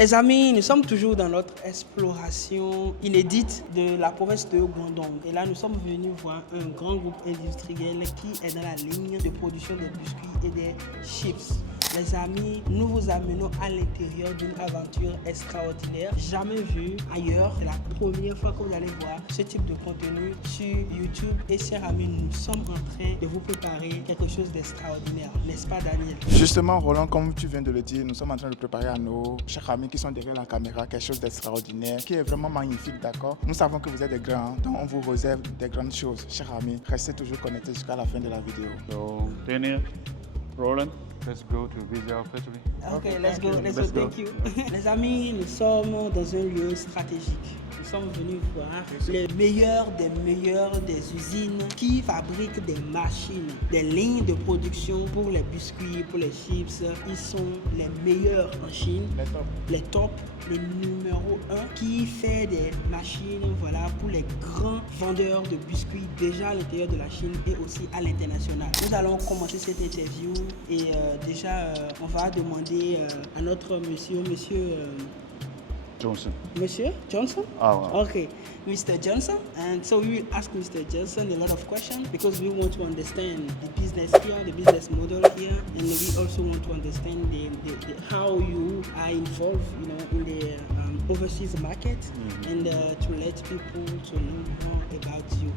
Les amis, nous sommes toujours dans notre exploration inédite de la province de Guangdong. Et là, nous sommes venus voir un grand groupe industriel qui est dans la ligne de production des biscuits et des chips. Les amis, nous vous amenons à l'intérieur d'une aventure extraordinaire, jamais vue ailleurs. C'est la première fois que vous allez voir ce type de contenu sur YouTube. Et chers amis, nous sommes en train de vous préparer quelque chose d'extraordinaire, n'est-ce pas Daniel? Justement, Roland, comme tu viens de le dire, nous sommes en train de préparer à nos chers amis qui sont derrière la caméra quelque chose d'extraordinaire, qui est vraiment magnifique, d'accord? Nous savons que vous êtes des grands, donc on vous réserve des grandes choses. Chers amis, restez toujours connectés jusqu'à la fin de la vidéo. So, Daniel, Roland, let's go to visit our factory. Ok, let's go, thank you. Les amis, nous sommes dans un lieu stratégique. Nous sommes venus voir les meilleurs des usines qui fabriquent des machines, des lignes de production pour les biscuits, pour les chips. Ils sont les meilleurs en Chine, les tops, le numéro 1 qui fait des machines voilà, pour les grands vendeurs de biscuits déjà à l'intérieur de la Chine et aussi à l'international. Nous allons commencer cette interview et déjà on va demander à notre monsieur Johnson. Monsieur Johnson? Oh, wow. Okay, Mr. Johnson. And so we will ask Mr. Johnson a lot of questions because we want to understand the business here, the business model here, and we also want to understand how you are involved, in the overseas market, and to let people to know more about you.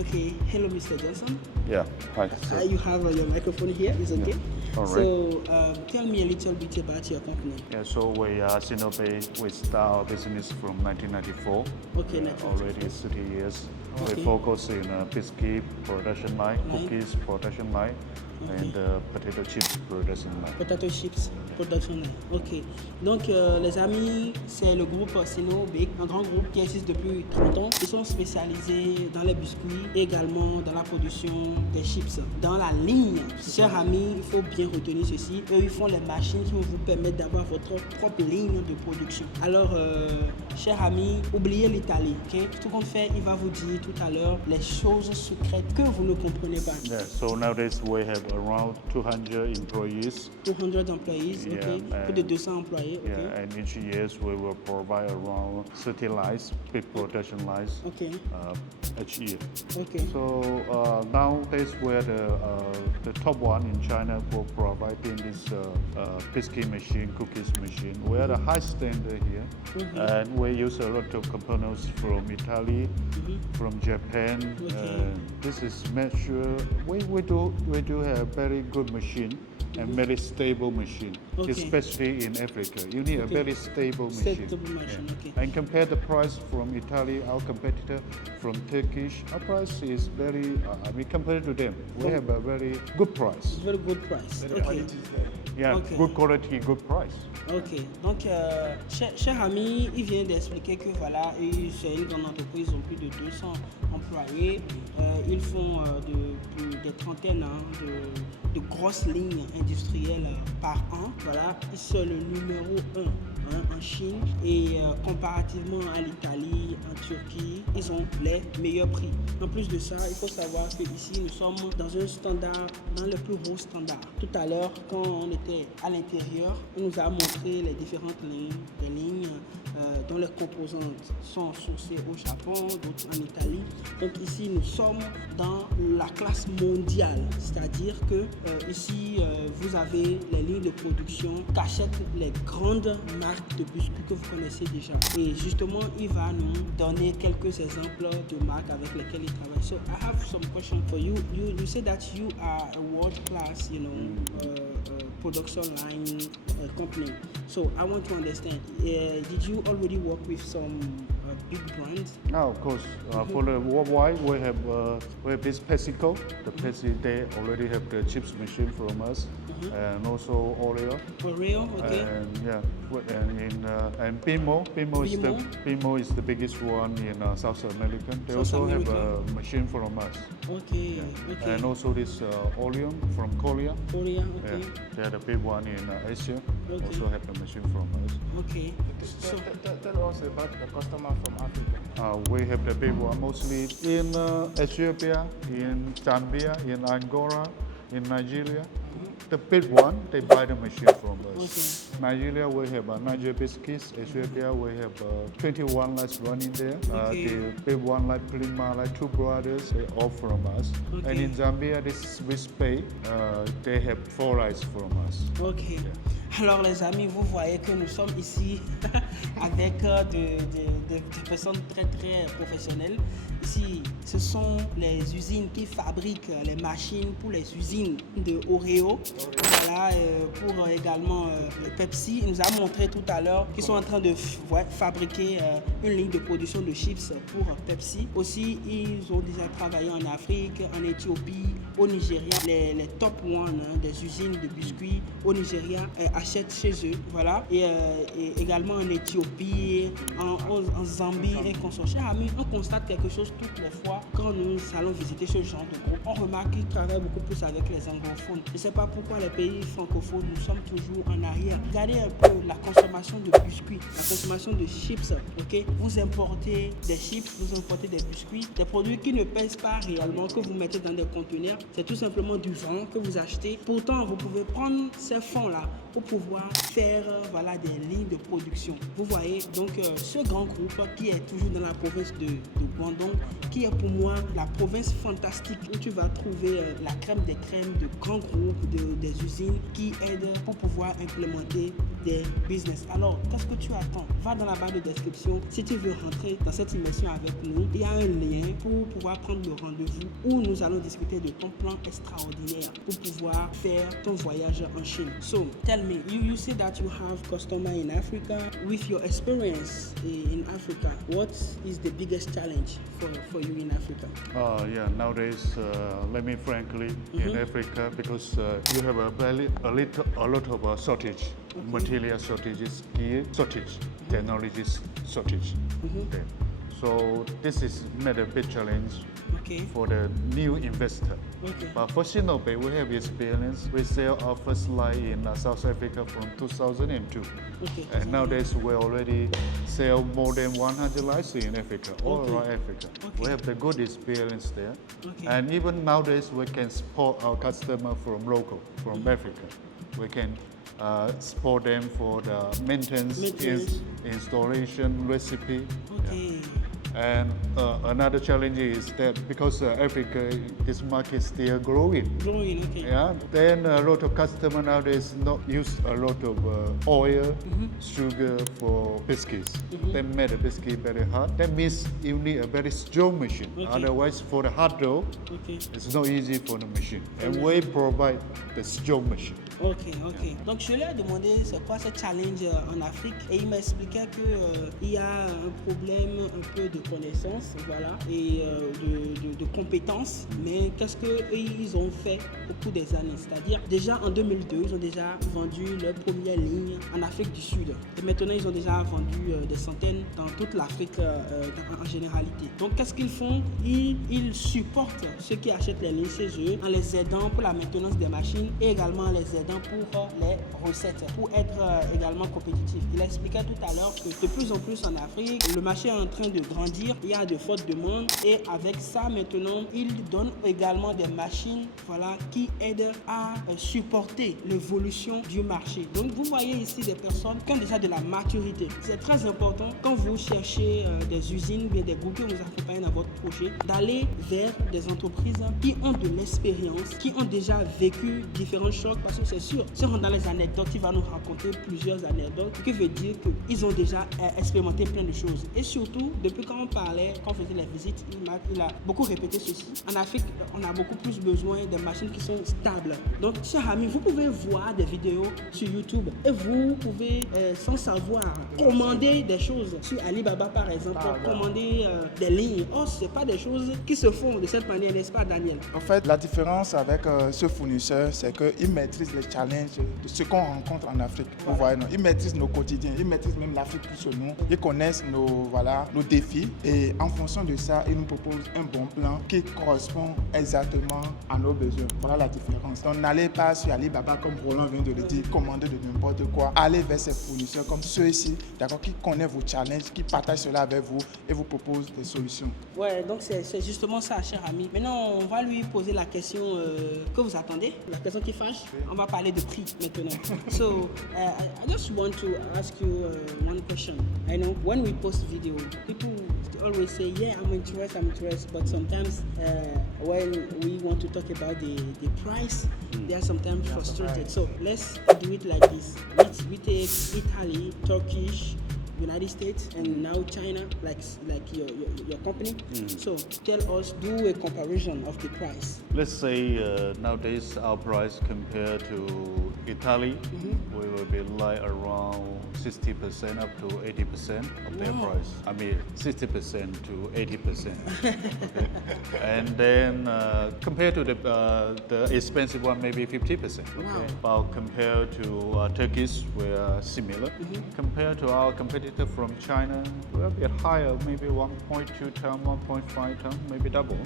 Okay, hello, Mr. Johnson. Yeah, hi. You have your microphone here. Is okay? All right. So tell me a little bit about your company. Yeah, so we are Sinopay. We start our business from 1994. Okay, Already 30 years. Okay. We focus in biscuit production line, cookies production line, and potato chips production line. Potato chips production line. Ok. Donc les amis, c'est le groupe Sinopay, un grand groupe qui existe depuis 30 ans. Ils sont spécialisés dans les biscuits et également dans la production des chips. Dans la ligne, chers amis, il faut bien retenir ceci. Eux, ils font les machines qui vont vous permettre d'avoir votre propre ligne de production. Alors, chers amis, oubliez l'Italie. Okay? Tout compte fait, il va vous dire tout à l'heure les choses secrètes que vous ne comprenez pas. Yeah, so nowadays we have around 200 employees. 200 employees, Yeah, okay. Plus de 200 employés, okay. Yeah, and each year we will provide around 30 lines, big production lines, Okay. each year. Okay. So nowadays we're the top one in China for providing this biscuit machine, cookies machine. We are the high standard here, and we use a lot of components from Italy, from Japan. Okay. This is made sure we do have very good machine and very stable machine, Okay. especially in Africa. You need a very stable machine. Stable machine, okay. And compare the price from Italy, our competitor, from Turkish, our price is very, compared to them, we have a very good price. Very good price. Okay. Yeah, Okay. good quality, good price. Ok, donc cher ami, il vient d'expliquer que voilà, c'est une grande entreprise, ils ont plus de 200 employés, ils font des trentaines de grosses lignes industrielles par an, voilà, ils sont le numéro 1 en Chine et comparativement à l'Italie, en Turquie, ils ont les meilleurs prix. En plus de ça, il faut savoir qu'ici nous sommes dans un standard, dans le plus haut standard. Tout à l'heure, quand on était à l'intérieur, on nous a montré les différentes lignes, des lignes dont les composantes sont sourcées au Japon, d'autres en Italie. Donc ici, nous sommes dans la classe mondiale, c'est-à-dire que ici, vous avez les lignes de production qu'achètent les grandes marques de biscuits que vous connaissez déjà. Et justement, il va nous donner quelques exemples de marques avec lesquelles il travaille. So I have some questions for you. You say that you are a world-class, production line company. So I want to understand, did you already work with some big brands? Now, of course, for the worldwide, we have this PepsiCo. The Pepsi, they already have the chips machine from us, and also Oreo. Oreo, okay. And yeah, and Bimbo is the biggest one in South America. They also have a machine from us. Okay, okay. And also this Oreo from Korea. Korea, okay. Yeah, they are the big one in Asia. Okay. Also have the machine from us. Okay. So, Tell us about the customer from Africa. We have the big one mostly in Ethiopia, in Zambia, in Angola, in Nigeria. The big one, they buy the machine from us. Nigeria, we have Niger biscuits. Ethiopia, we have 21 lines running there. The big one like Prima, like Two Brothers, they all from us. And in Zambia, this is Swiss Pay. They have 4 lines from us. Ok. Alors les amis, vous voyez que nous sommes ici avec des personnes très très professionnelles. Ici, ce sont les usines qui fabriquent les machines pour les usines de Oreo. Voilà, pour également Pepsi. Il nous a montré tout à l'heure qu'ils sont en train de fabriquer une ligne de production de chips pour Pepsi. Aussi, ils ont déjà travaillé en Afrique, en Éthiopie, au Nigeria. Les top one des usines de biscuits au Nigeria achètent chez eux. Voilà. Et également en Éthiopie, en Zambie et consorts. Chers amis, on constate quelque chose toutes les fois quand nous allons visiter ce genre de groupe. On remarque qu'ils travaillent beaucoup plus avec les anglophones. Je ne sais pas pourquoi les pays francophones, nous sommes toujours en arrière. Regardez un peu la consommation de biscuits, la consommation de chips. Ok, vous importez des chips, vous importez des biscuits, des produits qui ne pèsent pas réellement, que vous mettez dans des conteneurs. C'est tout simplement du vent que vous achetez. Pourtant, vous pouvez prendre ces fonds-là pour pouvoir faire voilà, des lignes de production. Vous voyez, donc ce grand groupe qui est toujours dans la province de Guangdong, qui est pour moi la province fantastique où tu vas trouver la crème des crèmes de grands groupes, des usines qui aident pour pouvoir implémenter des business. Alors, qu'est-ce que tu attends? Va dans la barre de description. Si tu veux rentrer dans cette immersion avec nous, il y a un lien pour pouvoir prendre le rendez-vous où nous allons discuter de ton plan extraordinaire pour pouvoir faire ton voyage en Chine. So, tell me, you say that you have customer in Africa. With your experience in Africa, what is the biggest challenge for you in Africa? Yeah, nowadays, let me frankly, in Africa, because you have a lot of shortage, material shortages, gear shortage, technology shortage. Okay. So this is made a big challenge for the new investor. But for Shinobe, we have experience. We sell our first line in South Africa from 2002. And nowadays we already sell more than 100 lines in Africa, all around Africa. We have the good experience there. And even nowadays we can support our customer from local, from Africa. We can support them for the maintenance. Installation, recipe. And another challenge is that because Africa, this market is still growing. Yeah. Then a lot of customers nowadays not use a lot of oil, sugar for biscuits. They made the biscuit very hard. That means you need a very strong machine. Otherwise, for the hard dough, it's not easy for the machine. And we provide the strong machine. Donc je lui ai demandé c'est quoi ce challenge en Afrique et il m'expliquait qu'il y a un problème un peu de connaissances, voilà, et de compétences, mais qu'est-ce qu'ils ont fait au cours des années? C'est-à-dire déjà en 2002, ils ont déjà vendu leur première ligne en Afrique du Sud et maintenant ils ont déjà vendu des centaines dans toute l'Afrique en généralité. Donc qu'est-ce qu'ils font? Ils supportent ceux qui achètent les lignes chez eux en les aidant pour la maintenance des machines et également en les aidant pour les recettes, pour être également compétitif. Il expliquait tout à l'heure que de plus en plus en Afrique, le marché est en train de grandir, il y a de fortes demandes et avec ça maintenant, il donne également des machines voilà, qui aident à supporter l'évolution du marché. Donc vous voyez ici des personnes qui ont déjà de la maturité. C'est très important quand vous cherchez des usines, bien des groupes qui vous accompagnent dans votre projet, d'aller vers des entreprises qui ont de l'expérience, qui ont déjà vécu différents chocs parce que c'est sûr, si on rentre dans les anecdotes, il va nous raconter plusieurs anecdotes, ce qui veut dire qu'ils ont déjà expérimenté plein de choses. Et surtout, depuis quand on parlait, quand on faisait les visites, il a beaucoup répété ceci. En Afrique, on a beaucoup plus besoin de machines qui sont stables. Donc, chers amis, vous pouvez voir des vidéos sur YouTube et vous pouvez, sans savoir, commander des choses sur Alibaba, par exemple, commander des lignes. Oh, ce n'est pas des choses qui se font de cette manière, n'est-ce pas, Daniel? En fait, la différence avec ce fournisseur, c'est qu'il maîtrise les challenges, de ce qu'on rencontre en Afrique. Vous voyez, non? Ils maîtrisent nos quotidiens, ils maîtrisent même l'Afrique plus que nous. Ils connaissent nos défis et en fonction de ça, ils nous proposent un bon plan qui correspond exactement à nos besoins. Voilà la différence. Donc n'allez pas sur Alibaba comme Roland vient de le dire, commander de n'importe quoi. Allez vers ces fournisseurs comme ceux-ci, d'accord, qui connaissent vos challenges, qui partagent cela avec vous et vous proposent des solutions. Ouais, donc c'est justement ça, cher ami. Maintenant, on va lui poser la question que vous attendez, la question qui fâche. On va parler de prix maintenant. So, I just want to ask you one question. I know when we post video, people always say, yeah, I'm interested, but sometimes when we want to talk about the price, they are sometimes frustrated. So let's do it like this. We take Italy, Turkish, United States, and now China, like your company. So tell us, do a comparison of the price. Let's say nowadays our price compared to Italy, we will be like around 60% up to 80% of their price. I mean 60% to 80%. Okay? And then compared to the expensive one, maybe 50%. Okay? But compared to Turkish, we are similar. Compared to our competitor from China, we're a bit higher, maybe 1.2 ton, 1.5 ton, maybe double.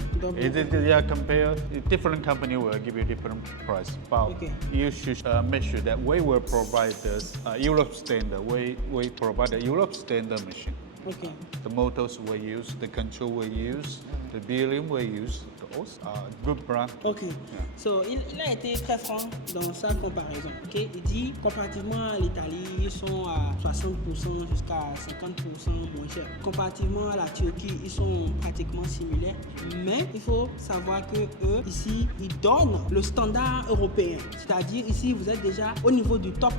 Yeah, compare different company will give you different price. But you should make sure that we will provide the Europe standard. We provide a Europe standard machine. Okay. The motors we use, the control we use, the bearing we use, those are good brand. Ok. So, il a été très franc dans sa comparaison. Okay? Il dit, comparativement à l'Italie, ils sont à 60% jusqu'à 50% moins chers. Comparativement à la Turquie, ils sont pratiquement similaires. Mais il faut savoir que eux, ici, ils donnent le standard européen. C'est-à-dire, ici, vous êtes déjà au niveau du top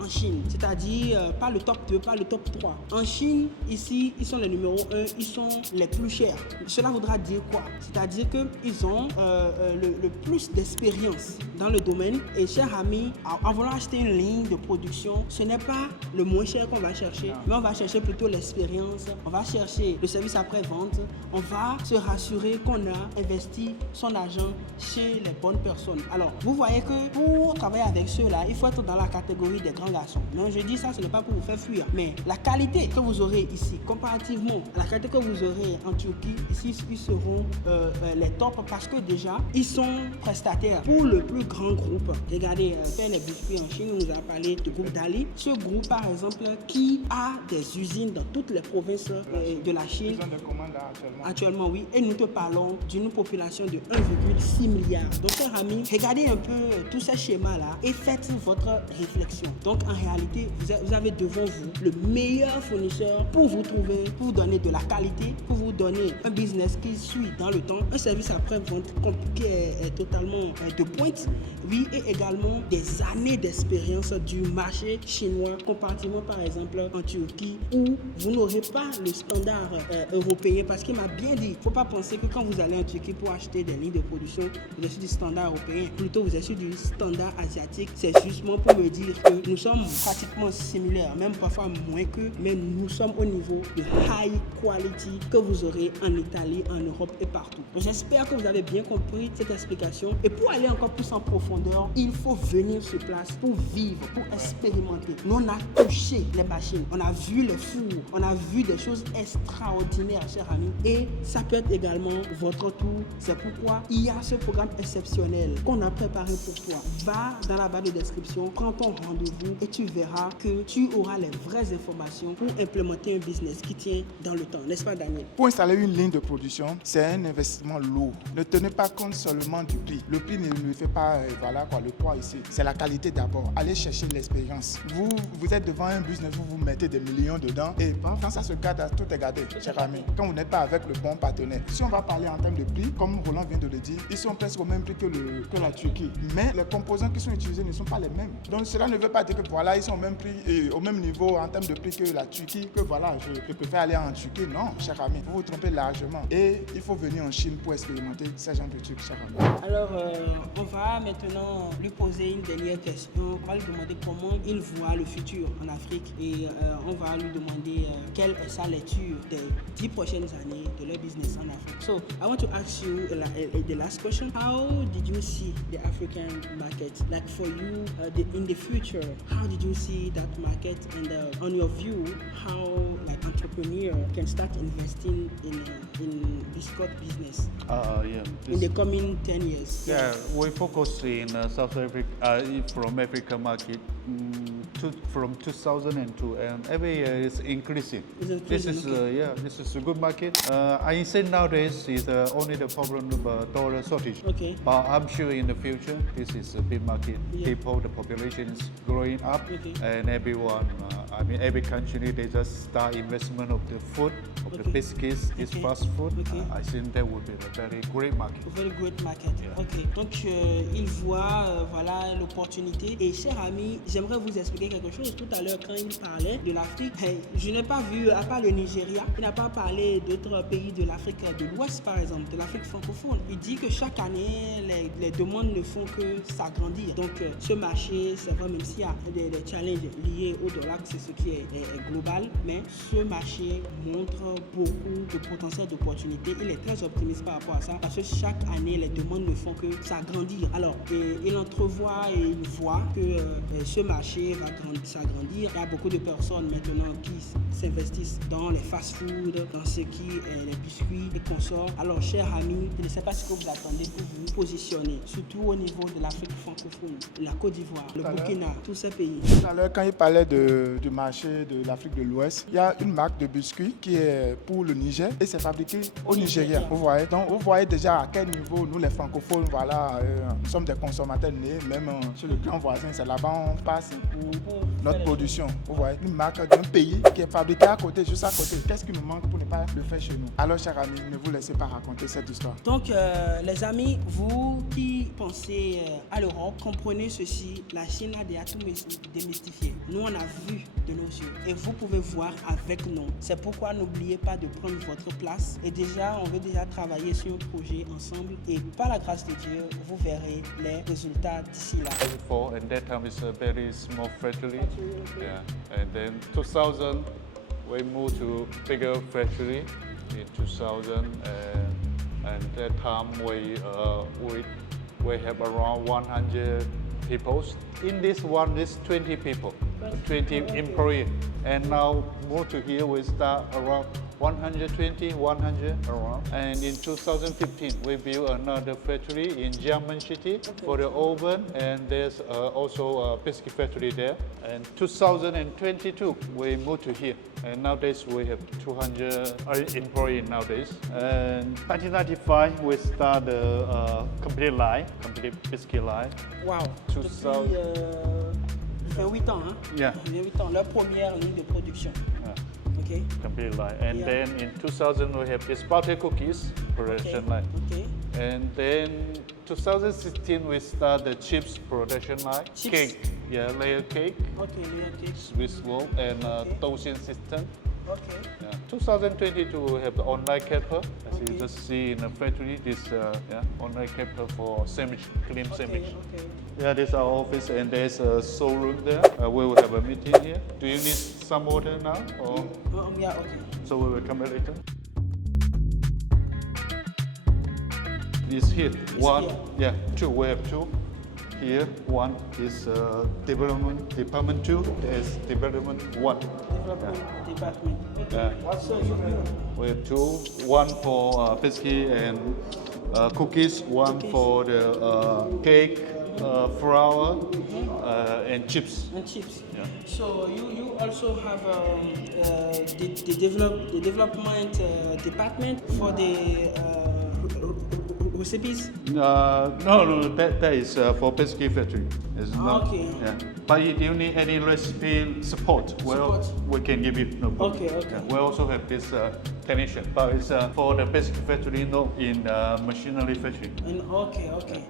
1 en Chine. C'est-à-dire, pas le top 2, pas le top 3. En Chine, ici, ils sont les numéros 1, ils sont les plus chers. Cela voudra dire quoi? C'est-à-dire qu'ils ont le plus d'expérience dans le domaine. Et cher ami, en voulant acheter une ligne de production, ce n'est pas le moins cher qu'on va chercher, mais on va chercher plutôt l'expérience, on va chercher le service après-vente, on va se rassurer qu'on a investi son argent chez les bonnes personnes. Alors, vous voyez que pour travailler avec ceux-là, il faut être dans la catégorie des grands garçons. Non, je dis ça, ce n'est pas pour vous faire fuir, mais la qualité que vous aurez ici, comparativement à la qualité que vous aurez en Turquie, ici, ils seront les tops parce que déjà, ils sont prestataires pour le plus grand groupe. Regardez, faire les biscuits en Chine, on nous a parlé du groupe Dali. Ce groupe, par exemple, qui a des usines dans toutes les provinces de la Chine. Ils ont des commandes actuellement, oui. Et nous te parlons d'une population de 1,6 milliard. Donc, chers amis, regardez un peu tous ces schémas-là et faites votre réflexion. Donc, en réalité, vous avez devant vous le meilleur fournisseur pour vous trouver, pour vous donner de la qualité, pour vous donner un business qui suit dans le temps, un service après-vente qui est totalement de pointe, oui, et également des années d'expérience du marché chinois, comparativement par exemple en Turquie, où vous n'aurez pas le standard européen, parce qu'il m'a bien dit, il ne faut pas penser que quand vous allez en Turquie pour acheter des lignes de production, vous êtes sur du standard européen, plutôt vous êtes sur du standard asiatique. C'est justement pour me dire que nous sommes pratiquement similaires, même parfois moins qu'eux, mais nous sommes au niveau de high quality que vous aurez en Italie, en Europe et partout. J'espère que vous avez bien compris cette explication. Et pour aller encore plus en profondeur, il faut venir sur place pour vivre, pour expérimenter. Nous, on a touché les machines, on a vu les fours, on a vu des choses extraordinaires, chers amis. Et ça peut être également votre tour. C'est pourquoi il y a ce programme exceptionnel qu'on a préparé pour toi. Va dans la barre de description, prends ton rendez-vous et tu verras que tu auras les vraies informations pour implémenter un business qui tient dans le temps. N'est-ce pas, Daniel? Pour installer une ligne de production, c'est un investissement lourd. Ne tenez pas compte seulement du prix. Le prix ne fait pas le poids ici. C'est la qualité d'abord. Allez chercher l'expérience. Vous êtes devant un business, vous mettez des millions dedans et quand ça se garde, tout est gardé, cher ami. Quand vous n'êtes pas avec le bon partenaire. Si on va parler en termes de prix, comme Roland vient de le dire, ils sont presque au même prix que la Turquie. Mais les composants qui sont utilisés ne sont pas les mêmes. Donc cela ne veut pas dire que voilà, ils sont au même prix et au même niveau en termes de prix que la Turquie, que voilà, je préfère aller en Turquie. Non, cher ami, vous vous trompez largement. Et il faut venir en Chine pour expérimenter ce genre de trucs, cher ami. Alors, on va maintenant lui poser une dernière question. On va lui demander comment il voit le futur en Afrique et on va lui demander quelle est sa lecture des 10 prochaines années de leur business en Afrique. So, I want to ask you the last question. How did you see the African market? Like for you, in the future, how did you see that market? And on your view, how like entrepreneur can start investing in biscuit business in the coming 10 years? Yeah, we focus in South Africa, from Africa market from 2002, and every year it's increasing. This is this is a good market. I say nowadays is only the problem of dollar shortage. Okay. But I'm sure in the future this is a big market. Yeah. People, the population is growing up, and everyone, I mean every country, they just start investment of the food, of the biscuits, this fast food. I think that would be a very great market. A very great market. Yeah. Ok. Donc il voit voilà l'opportunité. Et cher ami, j'aimerais vous expliquer quelque chose. Tout à l'heure, quand il parlait de l'Afrique, je n'ai pas vu, à part le Nigeria, il n'a pas parlé d'autres pays de l'Afrique de l'Ouest, par exemple, de l'Afrique francophone. Il dit que chaque année, les demandes ne font que s'agrandir. Donc ce marché, c'est vrai, même s'il y a des challenges liés au dollar, c'est ce qui est global, mais ce marché montre beaucoup de potentiel d'opportunité. Il est très optimiste par rapport à ça, parce que chaque année, les demandes ne font que s'agrandir. Alors, il entrevoit et il voit que ce marché va s'agrandir. Il y a beaucoup de personnes maintenant qui s'investissent dans les fast-food, dans ce qui est les biscuits et consorts. Alors, chers amis, je ne sais pas ce que vous attendez pour vous positionner, surtout au niveau de l'Afrique francophone, la Côte d'Ivoire, le Burkina, tous ces pays. Tout à l'heure, quand il parlait du marché de l'Afrique de l'Ouest, il y a une marque de biscuits qui est pour le Niger et c'est fabriqué au Nigeria. Vous voyez, donc vous voyez déjà à quel niveau nous les francophones, voilà, nous sommes des consommateurs nés, même chez le grand voisin, c'est là-bas on passe pour notre production. Vous voyez, une marque d'un pays qui est fabriqué à côté, juste à côté. Qu'est-ce qui nous manque pour ne pas le faire chez nous? Alors, chers amis, ne vous laissez pas raconter cette histoire. Donc, les amis, vous qui pensez à l'Europe, comprenez ceci, la Chine a déjà tout démystifié. Nous, on a vu de nos yeux et vous pouvez voir avec nous. C'est pourquoi n'oubliez pas de prendre votre place. Et déjà, on veut déjà travailler sur un projet ensemble et par la grâce de Dieu, vous verrez les résultats d'ici là. Before, and that time is a very small factory. Yeah, and then 2000 we moved to bigger factory in 2000, and that time we have around 100 people. In this one is 20 people, 20 employees, and now moved to here we start around 120, 100 around. And in 2015, we built another factory in German city for the oven, and there's also a biscuit factory there. And 2022, we moved to here. And nowadays we have 200 employees nowadays. And 1995, we start the complete biscuit line. Wow. 2000. Depuis 28 ans, hein? Yeah. 28 ans, leur première ligne de production. Yeah. Okay. Complete line. And then in 2000 we have this sprouted cookies production line. Okay. And then 2016 we start the chips production line. Chips? Cake, yeah, layer cake, Okay, layer cake. Swiss roll, and toasting system. Okay. Yeah. 2022 we have the online capper. As Okay. you just see in the factory, this online capper for sandwich, clean sandwich. Okay. Yeah, this is our office, and there's a showroom there. We will have a meeting here. Do you need some order now, or Yeah, okay. so we will come back later? This here, one, here. yeah, two. We have two. Here, one is department 2. There's development 1. Development department. Okay. Yeah. So you We have two. One for biscuit and cookies. One for the cake, flour, and chips. and chips. Yeah. So you also have the development department for the recipes. No, that is for biscuit factory. It's not. Okay. Yeah. But if you need any recipe support, well, Support. we can give you. No problem. Okay, okay. Yeah. We also have this technician, but it's for the biscuit factory, not in machinery factory. Ok.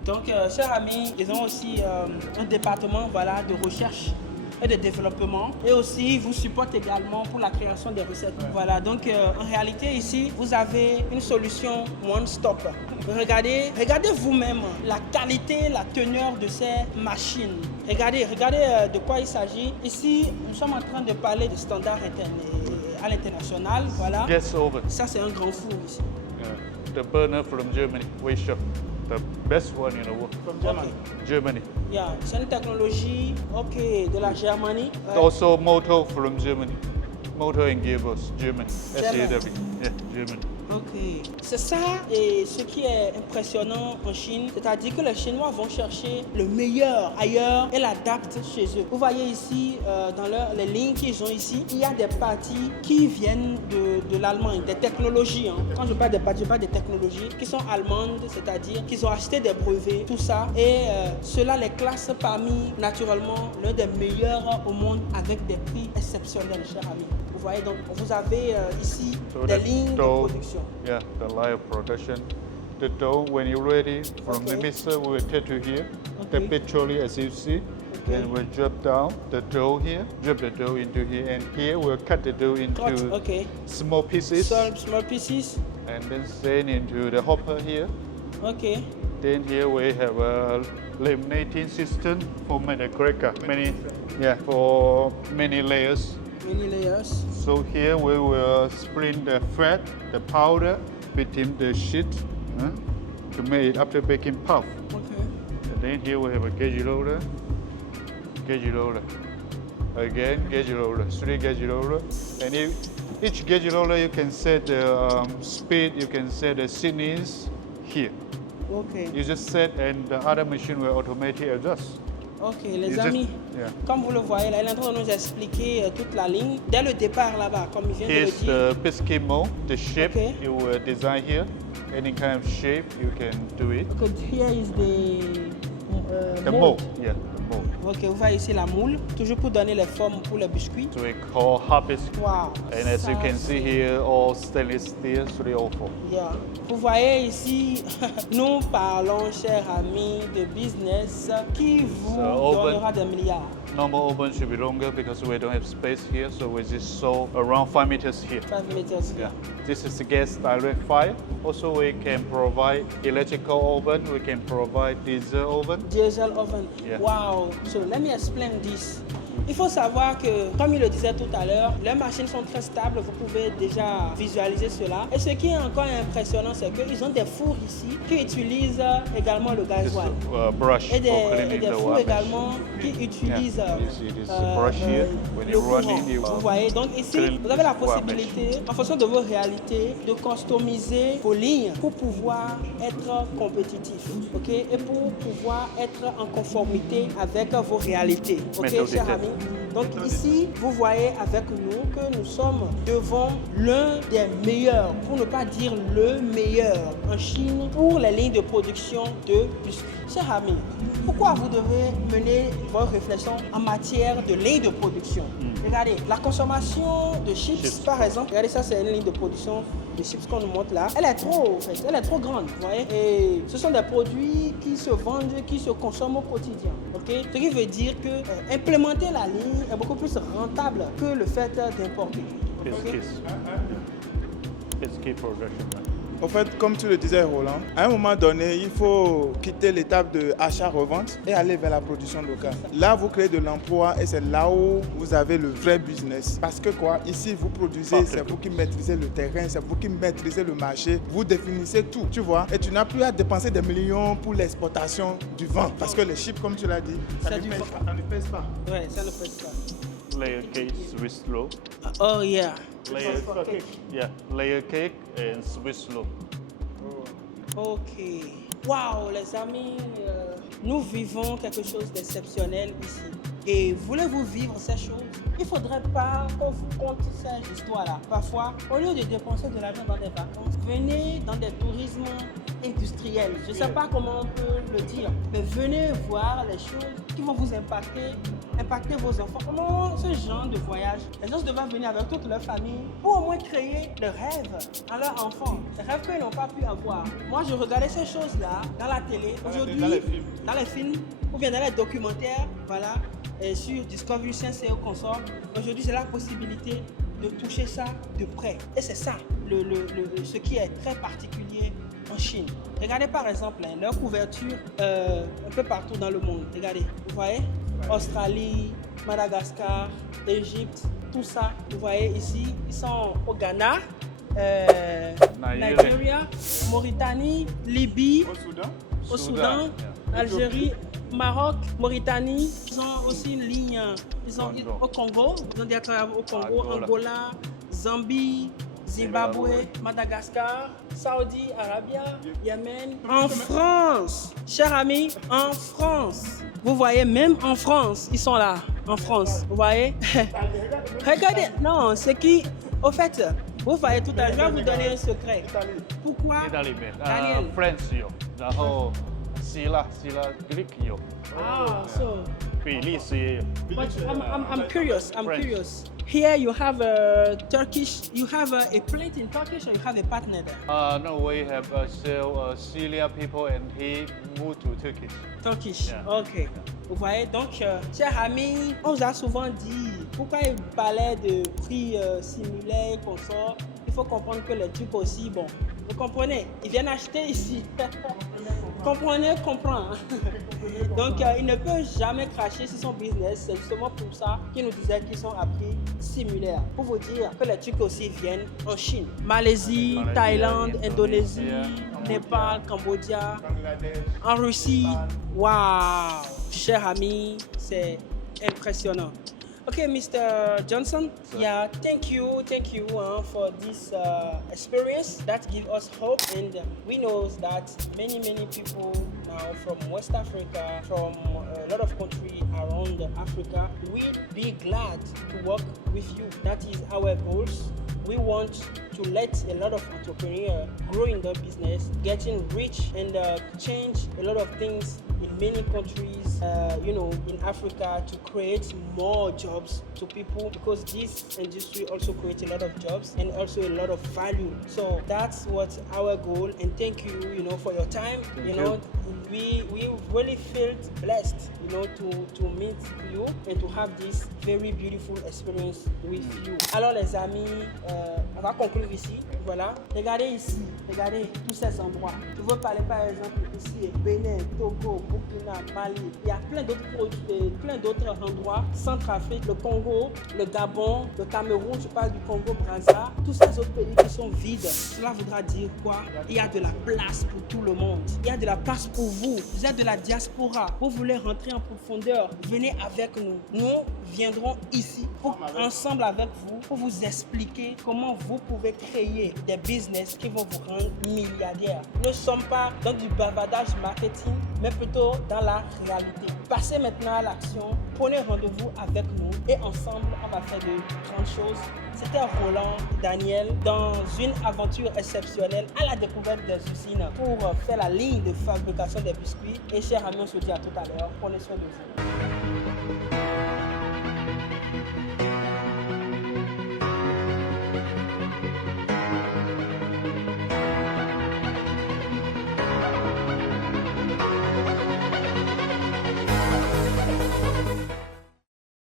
Donc, chers amis, ils ont aussi un département voilà, de recherche et de développement. Et aussi, vous supporte également pour la création des recettes. Voilà, donc en réalité, ici, vous avez une solution one-stop. Regardez vous-même la qualité, la teneur de ces machines. Regardez de quoi il s'agit. Ici, nous sommes en train de parler de standards à l'international. Voilà. Gas oven. Ça, c'est un grand four ici. The burner from Germany, Weishop. The best one in the world. From Germany. Germany. Yeah, c'est une technologie, de la Germanie. Also motor from Germany. Motor and gearbox, Germany. German. SAW. Yeah, Germany. Ok. C'est ça et ce qui est impressionnant en Chine, c'est-à-dire que les Chinois vont chercher le meilleur ailleurs et l'adaptent chez eux. Vous voyez ici, dans les lignes qu'ils ont ici, il y a des parties qui viennent de l'Allemagne, des technologies. Quand je parle des parties, je parle des technologies qui sont allemandes, c'est-à-dire qu'ils ont acheté des brevets, tout ça, et cela les classe parmi, naturellement, l'un des meilleurs au monde avec des prix exceptionnels, chers amis. Vous voyez, donc vous avez ici des lignes de production. Yeah, the line of production. The dough, when you're ready, from the mixer, we will take to here. The bit trolley, as you see. Then we'll drop down the dough here, drop the dough into here, and here we'll cut the dough into small pieces. Small pieces. And then send into the hopper here. Okay. Then here we have a laminating system for many cracker, for many layers. Many layers. So here we will split the fat, the powder between the sheet to make it after baking puff. Okay. And then here we have a gauge roller, again gauge roller, 3 gauge roller. And each gauge roller you can set the speed, you can set the thickness here. Okay. You just set and the other machine will automatically adjust. Ok, les amis, comme vous le voyez, là, il est en train de nous expliquer toute la ligne. Dès le départ là-bas, comme il vient de le Here's dire. the biscuit mold, the shape you will design here. Any kind of shape you can do it. Okay, here is The mold, the mold. Ok, vous voyez ici la moule, toujours pour donner les formes pour les biscuits. So we call hot biscuit. Wow. And as you can see here, all stainless steel 304. Yeah. Vous voyez ici, nous parlons, chers amis, de business qui vous donnera des milliards. Normal oven should be longer because we don't have space here, so we just saw around 5 meters here. 5 meters. Yeah. This is the gas direct fire. Also, we can provide electrical oven. We can provide diesel oven. Diesel oven. Yeah. Wow. So let me explain this. Il faut savoir que, comme il le disait tout à l'heure, les machines sont très stables, vous pouvez déjà visualiser cela. Et ce qui est encore impressionnant, c'est qu'ils ont des fours ici qui utilisent également le gasoil. Brush Et des for fours également qui utilisent le courant. Vous voyez, donc ici, vous avez la possibilité, en fonction de vos réalités, de customiser vos lignes pour pouvoir être compétitif, ok, et pour pouvoir être en conformité avec vos réalités, ok, chers amis. Donc ici, vous voyez avec nous que nous sommes devant l'un des meilleurs, pour ne pas dire le meilleur en Chine pour les lignes de production de biscuits. Chers amis, pourquoi vous devez mener votre réflexion en matière de ligne de production? Regardez, la consommation de chips, par exemple, regardez ça, c'est une ligne de production de chips qu'on nous montre là. Elle est trop grande, vous voyez. Et ce sont des produits qui se vendent, qui se consomment au quotidien, ok? Ce qui veut dire que implémenter la ligne est beaucoup plus rentable que le fait d'importer. Biscuit production. En fait, comme tu le disais, Roland, à un moment donné, il faut quitter l'étape de achat-revente et aller vers la production locale. Là, vous créez de l'emploi et c'est là où vous avez le vrai business. Parce que quoi, ici, vous produisez, c'est vous qui maîtrisez le terrain, c'est vous qui maîtrisez le marché, vous définissez tout, tu vois. Et tu n'as plus à dépenser des millions pour l'exportation du vent. Parce que les chips, comme tu l'as dit, ça ne pèse pas. Ouais, ça ne pèse pas. Layer cake, Swiss loaf. Oh yeah. Layer cake and Swiss loaf. Ok. Waouh, les amis, nous vivons quelque chose d'exceptionnel ici. Et voulez-vous vivre ces choses? Il ne faudrait pas qu'on vous conte ces histoires-là. Parfois, au lieu de dépenser de l'argent dans des vacances, venez dans des tourismes industriels. Je ne sais pas comment on peut le dire, mais venez voir les choses qui vont vous impacter vos enfants. Comment ce genre de voyage, les gens devraient venir avec toute leur famille pour au moins créer le rêve à leurs enfants, des rêves qu'ils n'ont pas pu avoir. Moi, je regardais ces choses-là dans la télé. Aujourd'hui, dans les films ou bien dans les documentaires, voilà. sur Discovery Science et au consort, aujourd'hui c'est la possibilité de toucher ça de près. Et c'est ça ce qui est très particulier en Chine. Regardez par exemple leur couverture un peu partout dans le monde. Regardez, vous voyez, Australie, Madagascar, Égypte, tout ça. Vous voyez ici, ils sont au Ghana, Nigeria, Mauritanie, Libye, au Soudan, Algérie, Maroc, Mauritanie. Ils ont aussi une ligne au Congo. Ils ont des travaux au Congo, Angola, Zambie, Zimbabwe, Madagascar, Saudi Arabia, Yémen. En France, chers amis, en France. Vous voyez, même en France, ils sont là. En France, vous voyez. Regardez, non, c'est qui, au fait, vous voyez tout à l'heure, je vais vous donner un secret. Pourquoi Italy, Daniel. France 有，然后希腊 Greek 有， So, 比利时也有。 but I'm curious. Here you have a Turkish, you have a plant in Turkish or you have a partner there? No, we have still Syria people and he moved to Turkish. Turkish, Yeah. ok. Vous voyez, donc, chers amis, on vous a souvent dit pourquoi il parlait de prix similaires, consorts. Il faut comprendre que les trucs aussi, bon, vous comprenez, ils viennent acheter ici. Comprenez, comprend. Donc, il ne peut jamais cracher sur son business. C'est justement pour ça qu'il nous disait qu'ils sont à prix similaires. Pour vous dire que les trucs aussi viennent en Chine. Malaisie, Thaïlande, Indonésie, Népal, Cambodge, en Russie. Waouh, cher ami, c'est impressionnant. Okay, Mr. Johnson. Yeah, thank you for this experience that gives us hope, and we know that many people now from West Africa, from a lot of countries around Africa, will be glad to work with you. That is our goals. We want to let a lot of entrepreneurs grow in their business, getting rich, and change a lot of things in many countries, in Africa, to create more jobs to people, because this industry also creates a lot of jobs and also a lot of value. So that's what our goal, and thank you, for your time. We really felt blessed, to meet you and to have this very beautiful experience with you. Alors les amis, on va conclure ici. Voilà. Regardez ici, regardez tous ces endroits. Je veux parler par exemple ici, Bénin, Togo, Burkina, Mali. Il y a plein d'autres endroits. Centrafrique, le Congo, le Gabon, le Cameroun, je parle du Congo-Brazza. Tous ces autres pays qui sont vides. Cela voudra dire quoi? Il y a de la place pour tout le monde. Il y a de la place pour vous. Vous êtes de la diaspora. Vous voulez rentrer en profondeur. Venez avec nous. Nous viendrons ici ensemble avec vous pour vous expliquer comment vous pouvez créer des business qui vont vous rendre milliardaire. Nous ne sommes pas dans du bavardage marketing, mais plutôt dans la réalité. Passez maintenant à l'action, prenez rendez-vous avec nous et ensemble, on va faire de grandes choses. C'était Roland, Daniel, dans une aventure exceptionnelle à la découverte des usines pour faire la ligne de fabrication des biscuits. Et chers amis, on se dit à tout à l'heure. Prenez soin de vous.